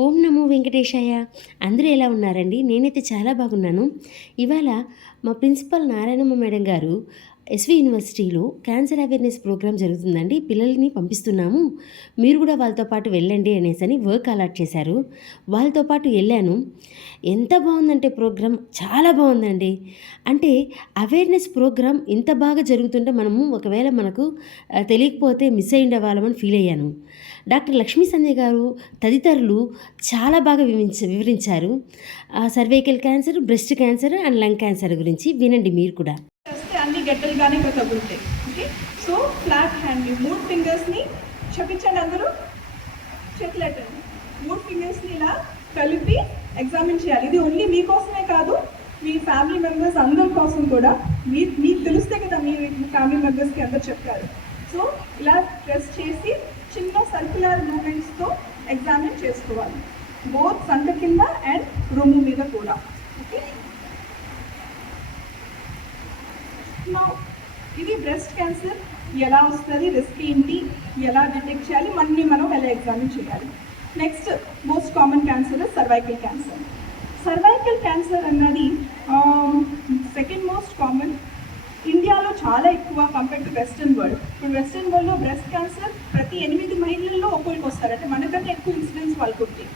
ఓం నమో వెంకటేశాయ. అందరూ ఎలా ఉన్నారండి? నేనైతే చాలా బాగున్నాను. ఇవాళ మా ప్రిన్సిపల్ నారాయణమ్మ మేడం గారు ఎస్వి యూనివర్సిటీలో క్యాన్సర్ అవేర్నెస్ ప్రోగ్రామ్ జరుగుతుందండి. పిల్లల్ని పంపిస్తున్నాము. మీరు కూడా వాళ్ళతో పాటు వెళ్ళండి అనేసని వర్క్ అలాట్ చేశారు. వాళ్ళతో పాటు వెళ్ళాను. ఎంత బాగుందంటే ప్రోగ్రామ్ చాలా బాగుందండి. అంటే అవేర్నెస్ ప్రోగ్రామ్ ఇంత బాగా జరుగుతుంటే మనము ఒకవేళ మనకు తెలియకపోతే మిస్ అయ్యి ఉండేవాళ్ళమని ఫీల్ అయ్యాను. డాక్టర్ లక్ష్మీ సంధ్య గారు తదితరులు చాలా బాగా వివరించారు. Cervical cancer, breast cancer and lung cancer గురించి వినండి మీరు కూడా. అన్ని గడ్డలుగానే తగులుతాయి. ఓకే, సో ఫ్లాట్ హ్యాండ్ 3 ఫింగర్స్ని చూపించండి. అందరూ చేతులెట్టండి. 3 ఫింగర్స్ని ఇలా కలిపి ఎగ్జామిన్ చేయాలి. ఇది ఓన్లీ మీకోసమే కాదు, మీ ఫ్యామిలీ మెంబర్స్ అందరి కోసం కూడా. మీకు తెలిస్తే కదా మీ ఫ్యామిలీ మెంబర్స్కి అందరు చెప్తారు. సో ఇలా ప్రెస్ చేసి చిన్న సర్క్యులర్ మూమెంట్స్తో ఎగ్జామిన్ చేసుకోవాలి, బోత్ సంట కింద అండ్ రొమ్ము మీద కూడా. ఓకే, ఇది బ్రెస్ట్ క్యాన్సర్ ఎలా వస్తుంది, రిస్క్ ఏంటి, ఎలా డిటెక్ట్ చేయాలి, మనం ఎలా ఎగ్జామిన్ చేయాలి. Next most common cancer cervical cancer. Cervical cancer అన్నది సెకండ్ మోస్ట్ కామన్. ఇండియాలో చాలా ఎక్కువ కంపేర్ టు వెస్టర్న్ వరల్డ్. ఇప్పుడు వెస్టర్న్ వరల్డ్లో బ్రెస్ట్ క్యాన్సర్ ప్రతి 8 మహిళల్లో ఒకరికి వస్తారు, అంటే మనకంటే ఎక్కువ ఇన్సిడెన్స్ వాళ్ళకి ఉంది.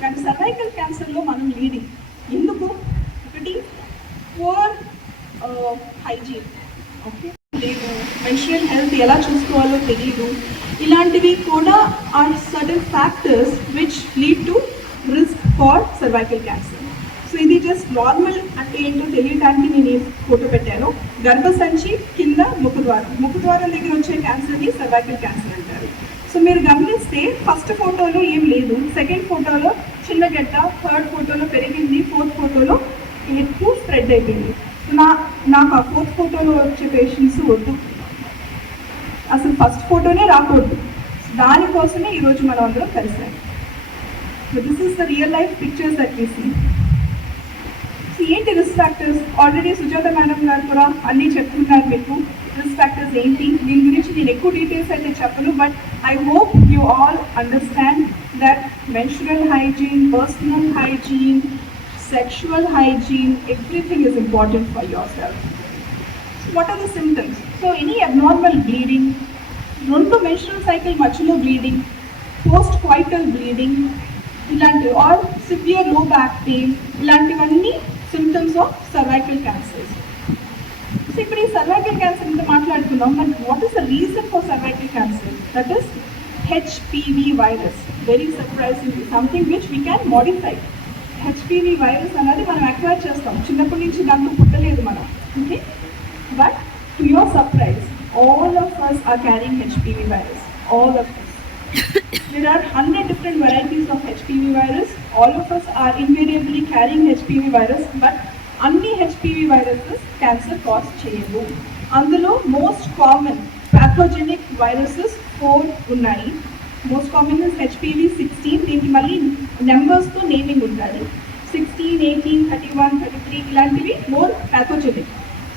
కానీ సర్వైకల్ క్యాన్సర్లో మనం లీడింగ్. ఎందుకు? ఒకటి, పూర్ హైజీన్. ఓకే, లేదు, మెన్స్ట్రువల్ హెల్త్ ఎలా చూసుకోవాలో తెలియదు. ఇలాంటివి కూడా are certain factors which lead to risk for cervical cancer. So ఇది జస్ట్ నార్మల్ అంటే ఏంటో తెలియడానికి నేను ఈ ఫోటో పెట్టాను. గర్భసంచి కింద ముఖద్వారం దగ్గర వచ్చే క్యాన్సర్ని సర్వైకల్ క్యాన్సర్ అంటారు. సో మీరు గమనిస్తే ఫస్ట్ ఫోటోలో ఏం లేదు, సెకండ్ ఫోటోలో చిన్న గడ్డ, థర్డ్ ఫోటోలో పెరిగింది, ఫోర్త్ ఫోటోలో ఎక్కువ స్ప్రెడ్ అయిపోయింది. నాకు ఆ ఫోర్త్ ఫోటోలో వచ్చే పేషెంట్స్ వద్దు, అసలు ఫస్ట్ ఫోటోనే రాకూడదు. దానికోసమే ఈరోజు మనం అందరం కలిసాం. So this is the real life pictures that we see. ఏంటి risk factors? Already Sujatha madam garu కూడా అన్నీ చెప్తున్నారు మీకు. రిస్క్ ఫ్యాక్టర్స్ ఏంటి, దీని గురించి నేను ఎక్కువ డీటెయిల్స్ అయితే చెప్పను, but I hope you all understand that menstrual hygiene, personal hygiene, sexual hygiene, everything is important for yourself. So what are the symptoms? So any abnormal bleeding, రెండు menstrual cycle మధ్యలో bleeding, post coital bleeding, ఇలాంటివి, or severe low back pain, ఇలాంటివన్నీ symptoms of cervical cancers. So ఇప్పుడు ఈ cervical cancer ఇంత మాట్లాడుతున్నాం, but what is the reason for cervical cancer? That is HPV virus. Very surprisingly, something which we can modify. HPV virus అనేది మనం అక్వైర్ చేస్తాం, చిన్నప్పటి నుంచి దాంట్లో పుట్టలేదు మనం. Okay, but to your surprise all of us are carrying HPV virus. All of us. There are 100 different varieties of HPV virus. All of us are invariably carrying HPV virus, but అన్ని HPV viruses cancer cause చేయవు. అందులో most common pathogenic viruses 4 ఉన్నాయి. Most common is HPV 16. దీనికి మళ్ళీ నెంబర్స్తో నేమింగ్ ఉంటుంది. 16, 18, 31, 33 ఇలాంటివి more pathogenic.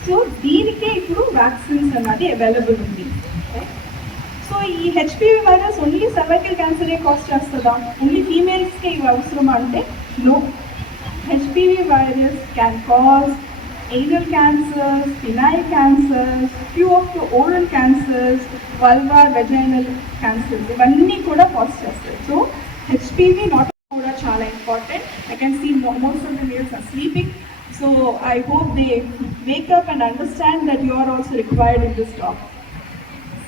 So దీనికే ఇప్పుడు వ్యాక్సిన్స్ అన్నది అవైలబుల్ ఉంది. సో ఈ హెచ్పివి వైరస్ ఓన్లీ సర్వైకల్ క్యాన్సరే కాజ్ చేస్తుందా, ఓన్లీ ఫీమేల్స్కే ఇవి అవసరమా అంటే no. HPV virus can cause anal cancers, penile cancers, few of the oral cancers, vulvar vaginal cancers, ఇవన్నీ కూడా కాజ్ చేస్తాయి. సో హెచ్పివి నాట్ కూడా చాలా important. I can see most of the males are sleeping, so I hope they wake up and understand that you are also required in this job.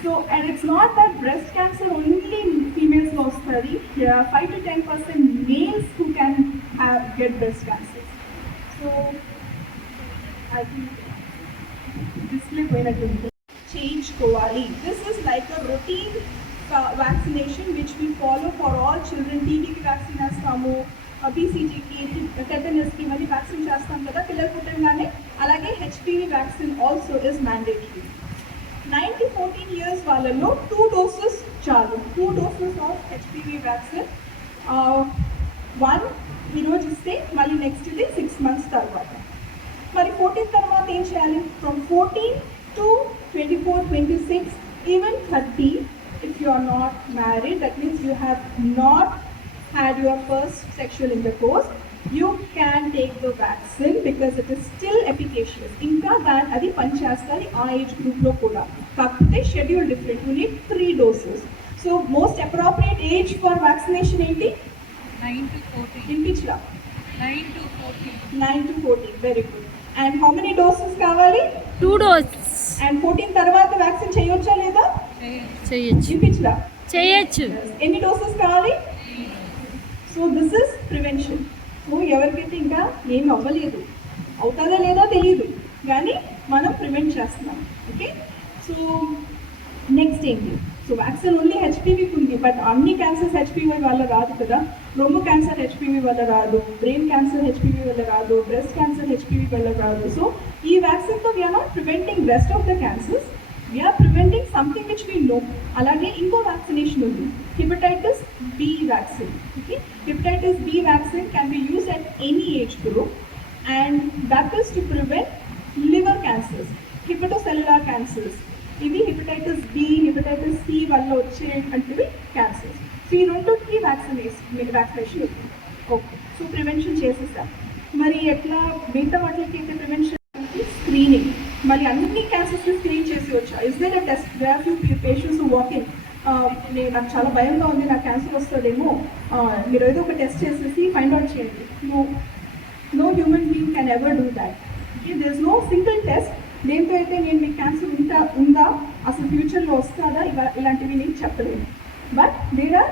So, and it's not that breast cancer only females లో వస్తుంది. There are 5 to 10% males who can get breast cancer. So I think display poinattunadi చేయించుకోవాలి. This is like a routine vaccination which we follow for all children. టీబీకి vaccine వేస్తాము, బీసీజీకి, టెటనస్కి ఇవన్నీ వ్యాక్సిన్ చేస్తాం కదా పిల్లలు పుట్టంగానే. అలాగే HPV vaccine also is mandatory. 9-14 years వాళ్ళలో 2 doses చాలు. 2 doses ఆఫ్ హెచ్పివి వ్యాక్సిన్. 1 ఈరోజు ఇస్తే మళ్ళీ నెక్స్ట్ ఇది 6 months తర్వాత. మరి 14 తర్వాత ఏం చేయాలి? ఫ్రమ్ 14 to 24, 26, even 30, if you are not married, that means you have not had your first sexual intercourse, you can take the vaccine because it is still efficacious. ఇంకా అది పనిచేస్తుంది ఆ ఏజ్ గ్రూప్లో కూడా, కాకపోతే schedule different. You need 3 doses. So most appropriate age for vaccination ఏంటి? 9 to 14. వినిపించలా? 9 to 14. 9 to 14, very good. And how many doses కావాలి? 2 doses అండ్ 14 తర్వాత వ్యాక్సిన్ చేయొచ్చా లేదా? చేయొచ్చు. వినిపించలా? చేయొచ్చు. ఎన్ని డోసెస్ కావాలి? So this is prevention. So ఎవరికైతే ఇంకా ఏమి అవ్వలేదు, అవుతుందా లేదా తెలియదు, కానీ మనం ప్రివెంట్ చేస్తున్నాం. ఓకే, సో నెక్స్ట్ ఏంటి? సో వ్యాక్సిన్ ఓన్లీ హెచ్పివికి ఉంది, బట్ అన్ని క్యాన్సర్స్ హెచ్పివి వల్ల రాదు కదా. రొమ్ము క్యాన్సర్ హెచ్పివి వల్ల రాదు, బ్రెయిన్ క్యాన్సర్ హెచ్పివి వల్ల రాదు, బ్రెస్ట్ క్యాన్సర్ హెచ్పివి వల్ల రాదు. సో ఈ వ్యాక్సిన్తో we're not preventing rest of the cancers, we're preventing something which we know. అలాగే ఇంకో వ్యాక్సినేషన్ ఉంది, hepatitis B vaccine. Okay, hepatitis B vaccine can be use at any age group, and that is to prevent liver cancers, hepatocellular cancers. ఇవి hepatitis B, hepatitis C వల్ల వచ్చేటువంటివి cancers. So ఈ రెండుకి వ్యాక్సినేషన్ ఉంది. Okay, so prevention చేసేసాం. మరి ఎట్లా మిగతా వాటికి అయితే ప్రివెన్షన్ స్క్రీనింగ్, మళ్ళీ అన్ని క్యాన్సర్స్ని స్క్రీన్ చేసి వచ్చా. Is there a test where few patients walking, నాకు చాలా భయంగా ఉంది, నాకు క్యాన్సర్ వస్తుందేమో, మీరు ఏదో ఒక టెస్ట్ చేసేసి ఫైండ్ అవుట్ చేయండి. No human being can ever do that. Okay, there is no single test దేంతో అయితే నేను మీకు క్యాన్సర్ ఉందా, అసలు ఫ్యూచర్లో వస్తుందా, ఇలాంటివి నేను చెప్పలేను. But there are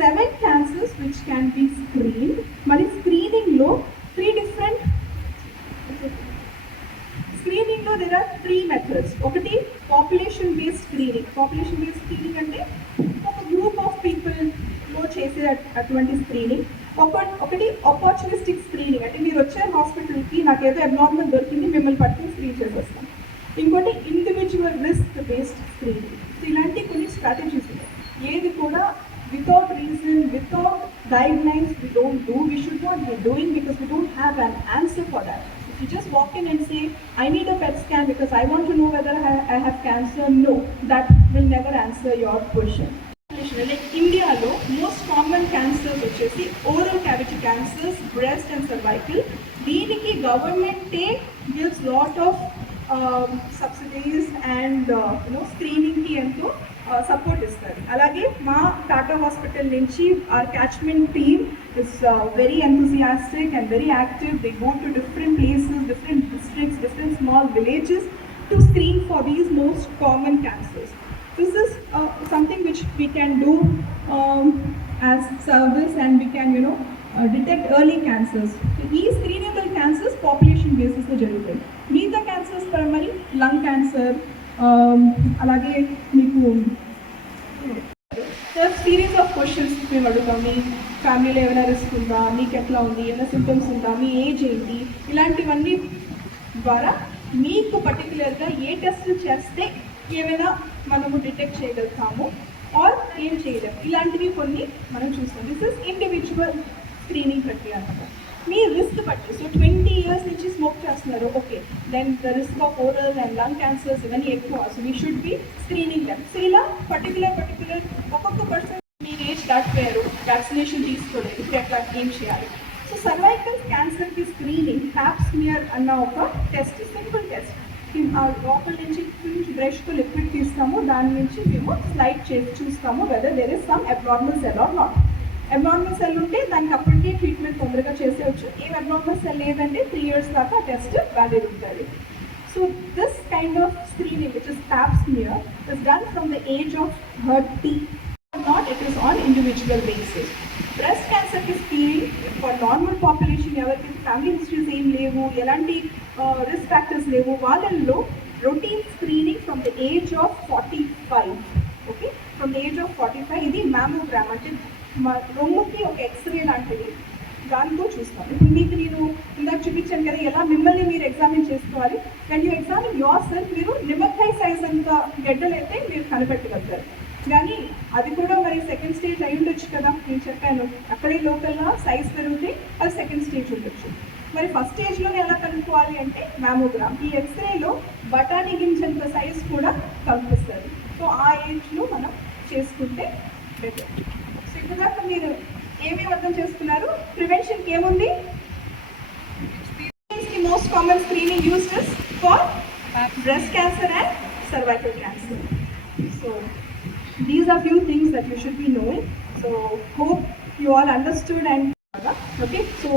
7 cancers which can be screened. మరి స్క్రీనింగ్లో 3 different స్క్రీనింగ్లో దేర్ ఆర్ 3 methods. ఒకటి population based screening. Population based screening అంటే ఒక గ్రూప్ ఆఫ్ పీపుల్లో చేసే అటువంటి స్క్రీనింగ్. ఒకటి ఆపర్చునిస్టిక్ స్క్రీనింగ్, అంటే మీరు వచ్చారు హాస్పిటల్కి, నాకు ఏదో అబ్నార్మల్ దొరికింది, మిమ్మల్ని పట్టుకుని స్క్రీన్ చేసేస్తాం. ఇంకోటి ఇండివిజువల్ రిస్క్ బేస్డ్ స్క్రీనింగ్. ఇలాంటి కొన్ని స్ట్రాటజీస్ ఉన్నాయి. ఏది కూడా without reason, without guidelines, we don't do. We should not be doing because we don't have an answer for that. If you just walk in and say, I need a PET scan because I want to know whether I have cancer, no, that will never answer your question. Like ఇండియాలో most common cancers వచ్చేసి oral cavity cancers, breast and cervical. దీనికి గవర్నమెంటే gives lot of subsidies and స్క్రీనింగ్కి ఎంతో support ఇస్తారు. అలాగే మా Tata hospital నుంచి our catchment team is very enthusiastic and very active. They go to different places, different districts, different small villages to screen for these most common cancers. This is something which we can do as service, and we can detect early cancers. ఈ screenable cancers population basis లో జరుగుతాయి. మిగతా క్యాన్సర్స్ మరి lung cancer, అలాగే మీకు series of questions మేము అడుగుతాం. మీ ఫ్యామిలీలో ఏమైనా రిస్క్ ఉందా, మీకు ఎట్లా ఉంది, ఏమైనా సింటమ్స్ ఉందా, మీ ఏజ్ ఏంటి, ఇలాంటివన్నీ ద్వారా మీకు పర్టికులర్గా ఏ టెస్ట్ చేస్తే ఏమైనా మనము డిటెక్ట్ చేయగలుగుతాము ఆర్ ఏం చేయలేము, ఇలాంటివి కొన్ని మనం చూస్తాం. దిస్ ఇస్ ఇండివిజువల్ స్క్రీనింగ్ ప్రక్రియ అన్నమాట. మీ రిస్క్ బట్టి, సో 20 years నుంచి స్మోక్ చేస్తున్నారు, okay, then the risk of oral and lung cancers ఇవన్నీ ఎక్కువ. So we should be screening them. So ఇలా పర్టికులర్ ఒక్కొక్క పర్సన్ మీ ఏజ్ దాటిపోయారు, వ్యాక్సినేషన్ తీసుకోలేదు, ఇప్పుడు ఎట్లా ఏం చేయాలి. సో సర్వైకల్ క్యాన్సర్కి స్క్రీనింగ్ ప్యాప్ స్మియర్ అన్న ఒక టెస్ట్, సింపుల్ టెస్ట్. లోపల నుంచి బ్రష్తో లిక్విడ్ తీస్తాము, దాని నుంచి మేము స్లైడ్ చేసి చూస్తాము whether there is some abnormal cell or not. Abnormal cell ఉంటే దానికి అప్పటికే ట్రీట్మెంట్ తొందరగా చేసేవచ్చు. ఏం అబ్నార్మల్ సెల్ లేదంటే 3 years దాకా ఆ టెస్ట్ వ్యాలిడ్ ఉంటుంది. So this kind of screening which is Pap smear is done from the age of 30. Not, it is on individual basis. Breast cancer ki screening for normal population, ఎవరికి family histories ఏం లేవు, ఎలాంటి risk factors లేవు, వాళ్ళల్లో routine screening from the age of 45. Okay, from the age of 45 ఇది మ్యామోగ్రామ్, అంటే రొమ్ముకి ఒక ఎక్స్రే లాంటిది, దాంతో చూస్తాను. ఇప్పుడు మీకు నేను ఇందాక చూపించాను కదా ఎలా మిమ్మల్ని మీరు ఎగ్జామిన్ చేసుకోవాలి. When you examine your self, మీరు నిమ్మకాయ సైజ్ అంత గడ్డలైతే మీరు కనిపెట్టగలుగుతారు. కానీ అది కూడా మరి సెకండ్ స్టేజ్ అయి ఉండొచ్చు కదా, నేను చెప్పాను అక్కడే లోకల్గా సైజ్ పెరిగితే అది సెకండ్ స్టేజ్ ఉండొచ్చు. మరి ఫస్ట్ స్టేజ్లోనే ఎలా కనుక్కోవాలి అంటే మ్యామోగ్రామ్. ఈ ఎక్స్రేలో బఠానీ గింజంత సైజ్ కూడా కనిపిస్తుంది. సో ఆ ఏజ్లో మనం చేసుకుంటే బెటర్. సో ఇప్పుడు దాకా మీరు ఏమేమి అర్థం చేసుకున్నారు? ప్రివెన్షన్కి ఏముంది? Most common screening used for breast cancer and cervical cancer. So these are few things that you should be knowing. So hope you all understood and okay. So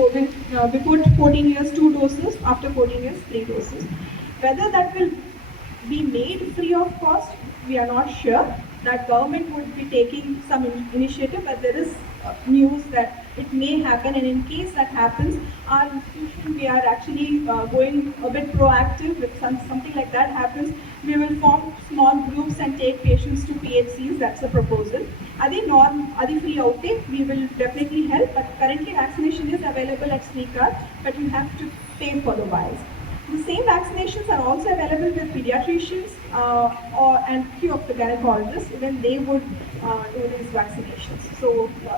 we put 14 years 2 doses, after 14 years 3 doses. Whether that will be made free of cost, we are not sure. That government would be taking some initiative, but there is news that it may happen, and in case that happens, our institution, we are actually going a bit proactive. If something like that happens, we will form small groups and take patients to PHCs. That's the proposal. Adi free out, we will definitely help, but currently vaccination is available at Sneakard, but you have to pay for the vials. The same vaccinations are also available with pediatricians and few of the gynecologists. Even they would do these vaccinations. So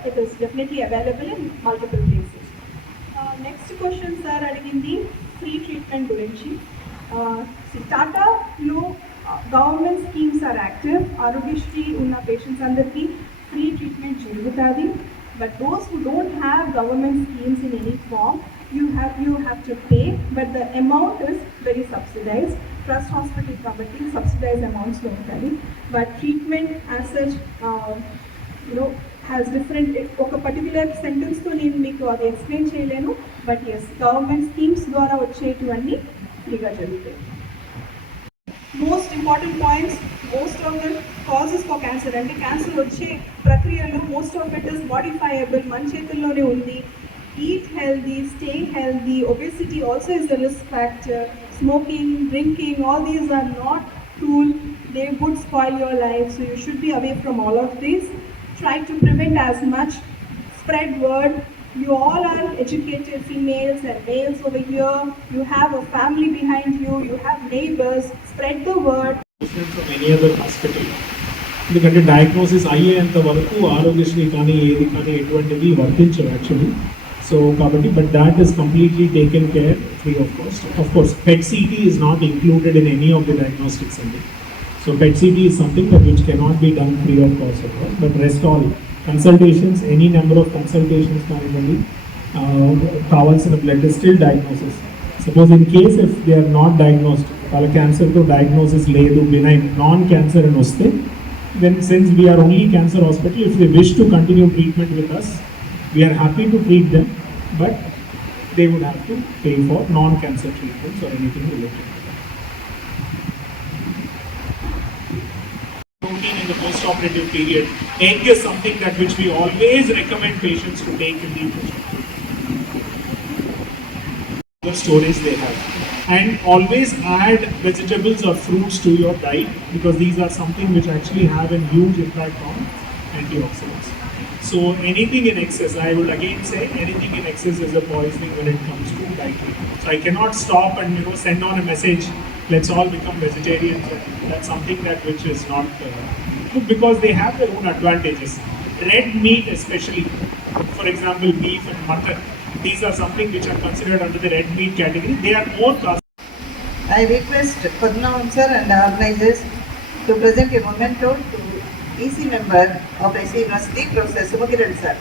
it is definitely available in multiple places. Next question, sir, అడిగింది free treatment గురించి. Tataలో government schemes are active. Aarogyasri ఉన్న పేషెంట్స్ అందరికీ free treatment జరుగుతుంది. But those who don't have government schemes in any form, you have to pay, but the amount is very subsidized. Trust hospital కాబట్టి subsidized amounts లో ఉంటుంది. But treatment as such, has different, ఒక పర్టికులర్ సెంటెన్స్తో నేను మీకు అది ఎక్స్ప్లెయిన్ చేయలేను. బట్ ఎస్, గవర్నమెంట్ స్కీమ్స్ ద్వారా వచ్చేటివన్నీ ఫ్రీగా జరుగుతాయి. Most important points, most of the causes for cancer అంటే క్యాన్సర్ వచ్చే ప్రక్రియలో most of it is modifiable, మన చేతుల్లోనే ఉంది. Eat healthy, stay healthy. Obesity also is a risk factor. Smoking, drinking, all these are not cool. They would spoil your life. So you should be away from all of this. Try to prevent as much. Spread word. You all are educated females and males over here. You have a family behind you. You have neighbors. Spread the word. Different from any other hospital. ఎందుకంటే diagnosis అయ్యేంత వరకు ఆరోగ్యశ్రీ కానీ ఏది కానీ ఎటువంటివి వర్తించవు actually. So కాబట్టి but that is completely taken care free of cost. Of course PET CT is not included in any of the diagnostics అండి. So PET CT is something that which cannot be done free of cost at all. But rest all consultations, any number of consultations కానివ్వండి, కావాల్సిన blood still diagnosis. Suppose in case if they are not diagnosed, వాళ్ళ క్యాన్సర్తో డయాగ్నోసిస్ లేదు, benign non cancer అని వస్తే, then since we are only cancer hospital, if they wish to continue treatment with us, we are happy to treat them, but they would have to pay for non-cancer treatments or anything related to that. Protein in the post-operative period. Egg is something that which we always recommend patients to take in the storage they have. And always add vegetables or fruits to your diet, because these are something which actually have a huge impact on antioxidants. So anything in excess, I would again say, anything in excess is a poisoning when it comes to dietary. So I cannot stop and send on a message, let's all become vegetarians. That's something that which is not good, because they have their own advantages. Red meat especially, for example beef and mutton, these are something which are considered under the red meat category. They are more I request Padmanabhan sir and the organizers to present a memento to EC member of SC University, Professor Sumukhi Reddy sir.